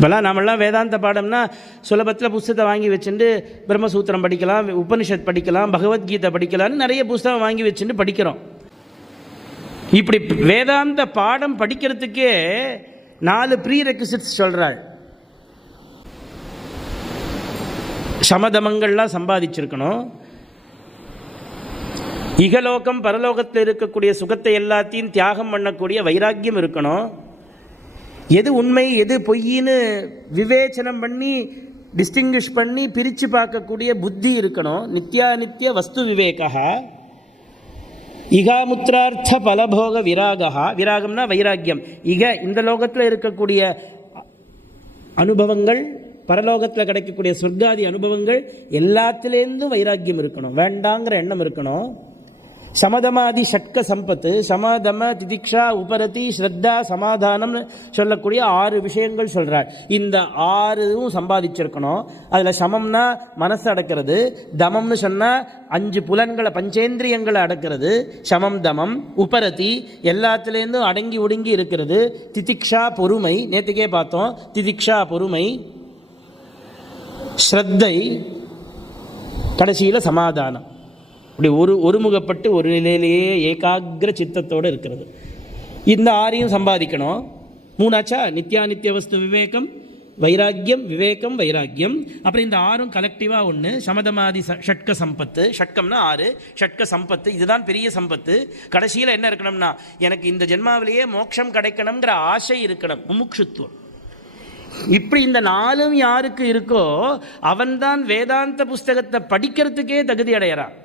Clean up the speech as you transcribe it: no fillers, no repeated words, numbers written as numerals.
இப்போலாம் நாமெல்லாம் வேதாந்த பாடம்னா சுலபத்தில் புஸ்தகத்தை வாங்கி வச்சுட்டு பிரம்மசூத்திரம் படிக்கலாம், உபனிஷத் படிக்கலாம், பகவத்கீதை படிக்கலாம்னு நிறைய புஸ்தகம் வாங்கி வச்சுட்டு படிக்கிறோம். இப்படி வேதாந்த பாடம் படிக்கிறதுக்கே 4 ப்ரீ ரெக்விசிட்ஸ் சொல்கிறாள். சமதமங்கள்லாம் சம்பாதிச்சிருக்கணும், இகலோகம் பரலோகத்தில் இருக்கக்கூடிய சுகத்தை எல்லாத்தையும் தியாகம் பண்ணக்கூடிய வைராக்கியம் இருக்கணும், எது உண்மை எது பொய்ன்னு விவேச்சனம் பண்ணி டிஸ்டிங்கிஷ் பண்ணி பிரித்து பார்க்கக்கூடிய புத்தி இருக்கணும், நித்யாநித்திய வஸ்து விவேகா, இகாமுத்திரார்த்த பலபோக விராகா, விராகம்னா வைராக்கியம், இந்த லோகத்தில் இருக்கக்கூடிய அனுபவங்கள் பரலோகத்தில் கிடைக்கக்கூடிய சொர்க்காதி அனுபவங்கள் எல்லாத்திலேருந்தும் வைராக்கியம் இருக்கணும், வேண்டாங்கிற எண்ணம் இருக்கணும். சமதமாதி ஷட்க சம்பத்து, சமதம திதிக்ஷா உபரதி ஸ்ரத்தா சமாதானம்னு சொல்லக்கூடிய 6 விஷயங்கள் சொல்கிறார். இந்த 6ம் சம்பாதிச்சிருக்கணும். அதில் சமம்னா மனசை அடக்கிறது, தமம்னு சொன்னால் 5 புலன்களை பஞ்சேந்திரியங்களை அடக்கிறது, சமம் தமம். உபரதி எல்லாத்துலேருந்தும் அடங்கி ஒடுங்கி இருக்கிறது. திதிக்ஷா பொறுமை, நேற்றுக்கே பார்த்தோம், திதிக்ஷா பொறுமை. ஸ்ரத்தை, கடைசியில் சமாதானம். இப்படி ஒருமுகப்பட்டு ஒரு நிலையிலேயே ஏகாகிர சித்தத்தோடு இருக்கிறது. இந்த 6ஐயும் சம்பாதிக்கணும். 3ஆச்சா? நித்யாநித்திய வஸ்து விவேகம், வைராக்கியம், விவேகம், வைராக்கியம். அப்புறம் இந்த 6ம் கலெக்டிவாக ஒன்று, சமதமாதி ஷட்க சம்பத்து. ஷட்கம்னா 6, ஷட்க சம்பத்து, இதுதான் பெரிய சம்பத்து. கடைசியில் என்ன இருக்கணும்னா, எனக்கு இந்த ஜென்மாவிலேயே மோட்சம் கிடைக்கணுங்கிற ஆசை இருக்கணும், முமுட்சுத்துவம். இப்படி இந்த 4ம் யாருக்கு இருக்கோ அவன்தான் வேதாந்த புஸ்தகத்தை படிக்கிறதுக்கே தகுதி அடையறான்.